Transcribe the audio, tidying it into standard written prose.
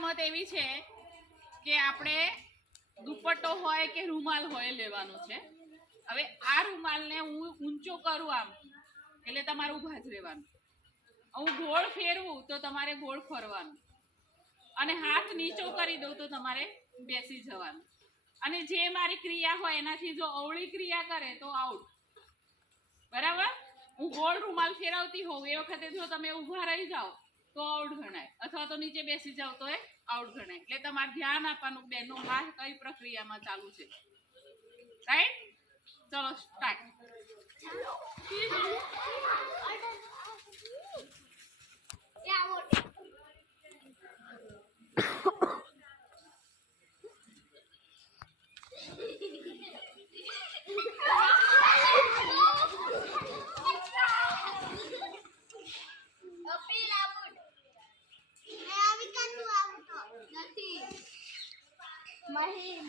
રમત એવી છે કે આપણે દુપટ્ટો હોય કે રૂમાલ હોય લેવાનો છે। હવે આ રૂમાલને હું ઊંચો કરું આમ એટલે તમારે ઊભા જ રહેવાનું, હું ગોળ ફેરવું તો તમારે ગોળ ફરવાનું, અને હાથ નીચો કરી દઉં તો તમારે બેસી જવાનું, અને જે મારી ક્રિયા હોય એનાથી જો અવળી ક્રિયા કરે તો આઉટ। બરાબર? હું ગોળ રૂમાલ ફેરવતી હોઉં એ વખતે જો તમે ઊભા રહી જાઓ તો આઉટ ગણાય, અથવા તો નીચે બેસી જાઓ તો એ આઉટ ગણાય। એટલે તમારે ધ્યાન આપવાનું બેનો આ કઈ પ્રક્રિયામાં ચાલુ છે, રાઈટ? ચલો સ્ટાર્ટ। Mahim.